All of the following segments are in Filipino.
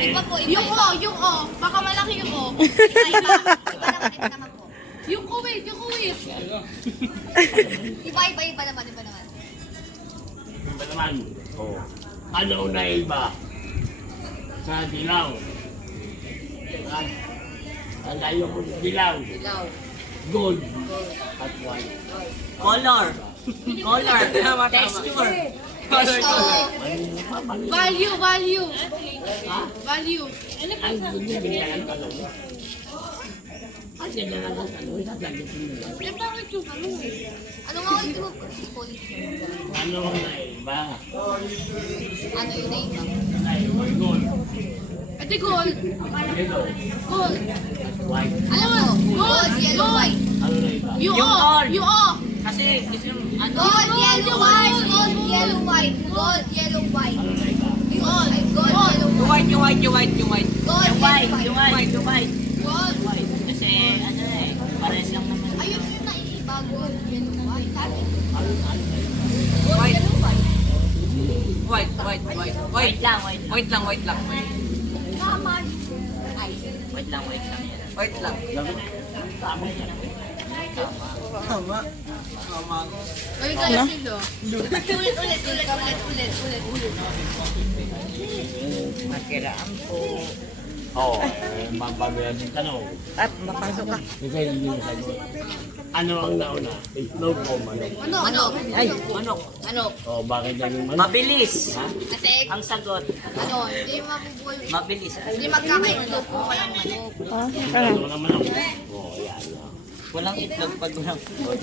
Iba po, iba. Yung O. Baka malaki yung O. Iba naman po. Yung kuwit. Iba naman. Iba naman. Oh. Ano na iba? Sa dilaw. Ha? Ang layo ko sa dilaw. Ilaw. Gold. At white. Color. Texture. Value. Ha? Value. Ang bibigyan ng talong. Ang ganda ng talong. Sasagit mo lang. Eh, bakit yung ano? Ano nga ulit mo? Ano na iba? Ano yun na iba? Ano gold. Ito gold. Yellow. Gold. White. Alam mo? Gold, yellow, white. Ano na iba? Yung Yung O. all. Yung O. Kasi ano? Gold, yellow, white. Gold, yellow, white. Gold, yellow, white. Ano na iba? Gold, yellow, white. Yung white. Gold, Yung white. Gold. Kasi ano eh, pares lang naman. Ayun yung naiiba. Gold, yellow, white. Sabi. Ano na iba? Gold, yellow, white. White lang. Naman. Ay. White lang yan. Tama yan. Ay, kaya sila. Makiraan po. Oo, mababayan yung tanong. At mapasok ka. Kasi hindi mo sagot. Ano ang nauna? Itlog o manok? Ano? Ay, manok. Ano? O bakit naging manok? Mabilis. Ha? Kasi, Ang sagot. ano, hindi mabubuhay. Mabilis. Hindi magkakaitlog po walang manok. Ano ang manok? Oo, yan. Walang itlog pag walang itlog.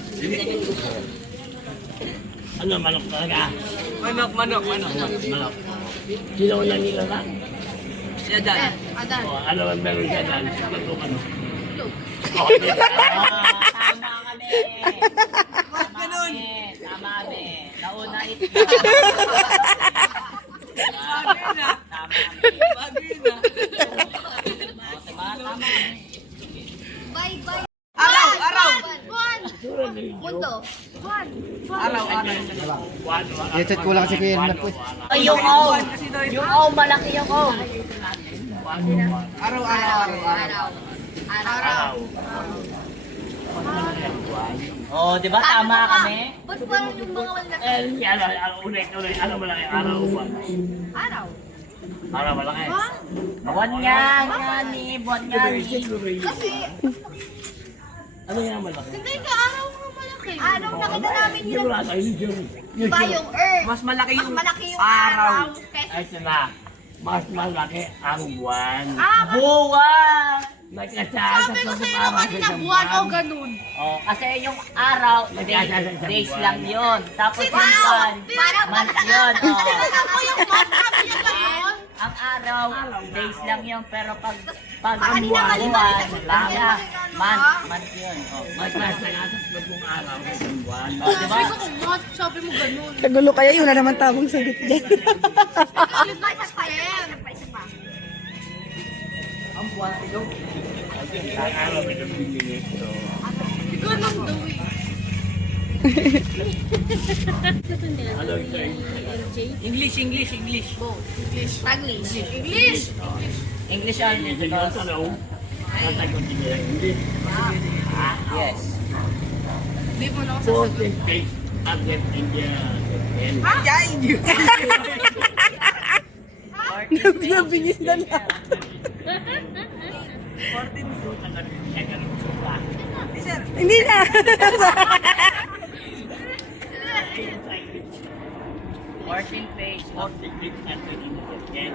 Ano manok talaga? Manok. Manok. Sino ang nangyayala? Siya Dan. Adan. O ano ang meron siya dyan? Manok ano? Itlog. Oo, Tama kami. Tama kami. Nauna itlog. Tama kami. Tama kami. Bye. Araw. Mundo. I-chat ko lang kasi Kuya Elmat po. Ay, yung O. Yung O, malaki yung O. Araw. Araw. Oh, di ba tama kami? Ba't parang yung mga malaki? Ulit. Ano malaki? Araw ba? Araw. Araw malaki. Buwan nga ni. Kasi, Ano yan malaki? Hindi ka araw nga malaki. araw nakita namin Yung yun. wala yung Diba yung Earth? Mas malaki Mas malaki yung araw. Kasi, Ay, sila. Mas malaki ang buwan. Buwan! Nagkasya Sabi ko sa'yo kanina buwan o ganun. Oh, kasi yung araw, days lang yun. Tapos yung buwan, parang months yun. Oh. Ako yung month sabi niya ganun. Ang araw, days lang yun. Pero pag Kanina buwan, mali-mali. wala na. Month yun. Oh. Nagkasya sa tatlong araw ng buwan. Oh, di ba? Sabi ko kung month, sabi mo ganun. Kagulo kaya yun na naman tamang sagot dyan. Galit na pa yan. Ang buwan, ikaw. Ang araw may nabibili ito. Ganun daw eh. Ano ito? English. Taglish. English. English only. Hindi ko tanong. Natagot nila. Hindi. Yes. Hindi mo na ako sasagot. 14 page atlet India. Nabingis na lang. Hindi na. 14 page. 14 page atlet India.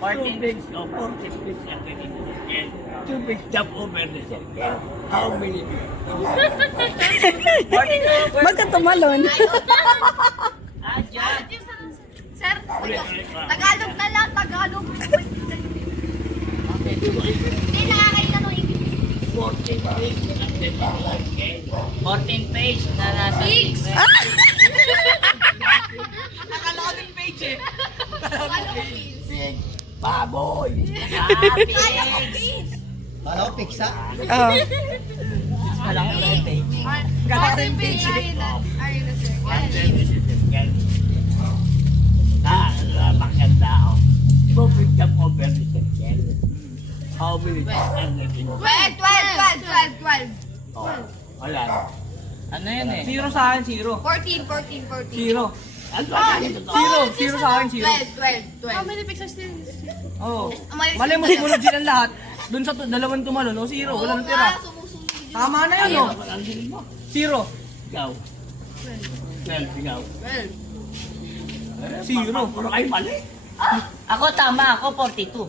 14 page. No, 14 page atlet India. 2 page jump over the circle. How many feet? Ba't ka tumalon? Diyan. Sir, Tagalog na lang, Tagalog. Hindi nakakain ng English. 14 page atlet India. 14 page na nasa English. Big baboy. Page. Kala ko pizza. Oo. Alam ko yung page. Fourteen page. Ayun na sir. Atlet India. How many? 12. Oh, wala. Ano yun eh? Zero sa akin, zero. 14. Zero. Ano ba yan ito? Zero sa akin, zero. 12. How many pixels din? Oo. Umalis Mali mo sumunod din ang lahat. Doon sa dalawang tumalon, o zero. Wala nang tira. Tama na yun, no? Ang tingin mo. Zero. Ikaw. 12, ikaw. Zero. Puro kayo mali. Ako tama, ako 42.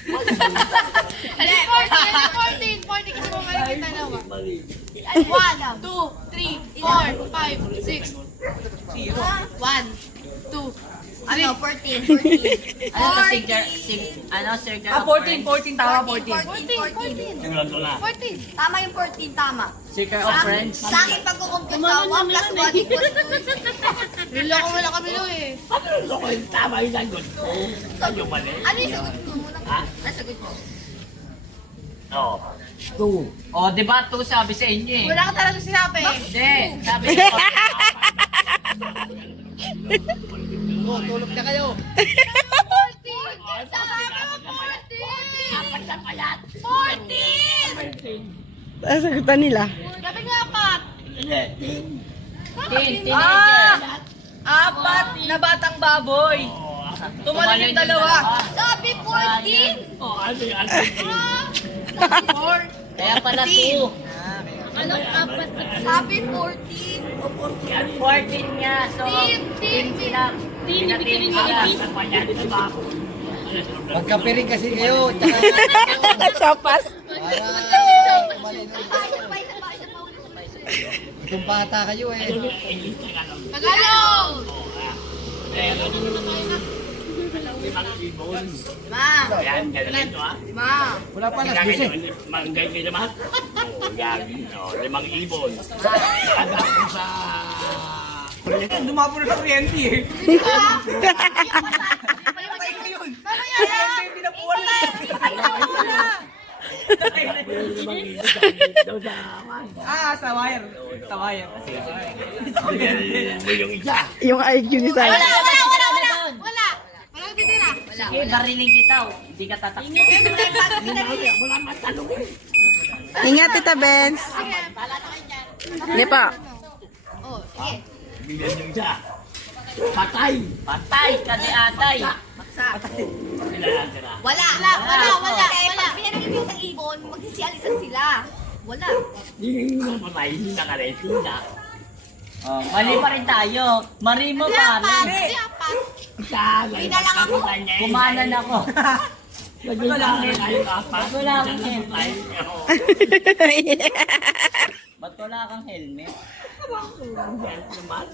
Hindi, 14 kasi bumalik yung dalawa. Mali. 1, 2, 3, 4, 5, 6, 1, 2, Ano, 14. Ano to, circle Ah, of 14, friends? 14, tama, 14. 14. Sigurado na. 14. Tama yung 14, tama. Circle of friends? Sa akin pagkukumpit sa 1 plus 1 equals 2. Niloko mo lang kami no eh. Ano yung ko yung tama yung sagot ko? Saan yung mali? Ano yung sagot mo? Ha? Ano sagot mo? Oo. 2. O, di ba 2 sabi sa inyo eh? Wala ka talaga sinabi. Hindi, sabi ko. Tulog na kayo. 14! Sabi mo 14! 14! Ang sagutan nila. Gabi nga apat. Teenager. Apat na batang baboy. Tumalon yung dalawa. Sabi 14! Oh, ano yung ano? Kaya pala 2. Sabi 14! 14 nga, so team sila. Pinatin sila. Magkape rin kasi kayo. Tsaka Sopas. para malino. Isa pa. Itong bata kayo eh. Tagalog! Ma! Yan, ganito ah. Ma! Wala pa alas 12. Manggay kayo naman? Oo, yan. Oh, 5 ibon. Nakagapon sa... Dumapo na sa kuryente eh. Patay Ano yun? Mamaya na! Kuryente yung pinapuan na. Sa wire. Sa wire. Yung isa. Yung IQ ni Sai. Wala! Wala titira. Sige, bariling kita. Hindi ka tatakbo. Wala matanong eh. Ingat, Tita Benz. Hindi pa. Oh, sige. Bigyan yung isa. Patay. Patay ka di atay. Kailangan ka na. Wala! Kasi pag pinanagin yung isang ibon, magsisialisan sila. Wala. Hindi mo patay. Hindi na kareti na. Oh, mali pa rin tayo. Mari mo pare. Hindi apat. Hindi na lang ako. Kumanan ako. Wala kayo kapat. Wala akong Diyan helmet. tayo. Ba't wala kang helmet? Yan naman.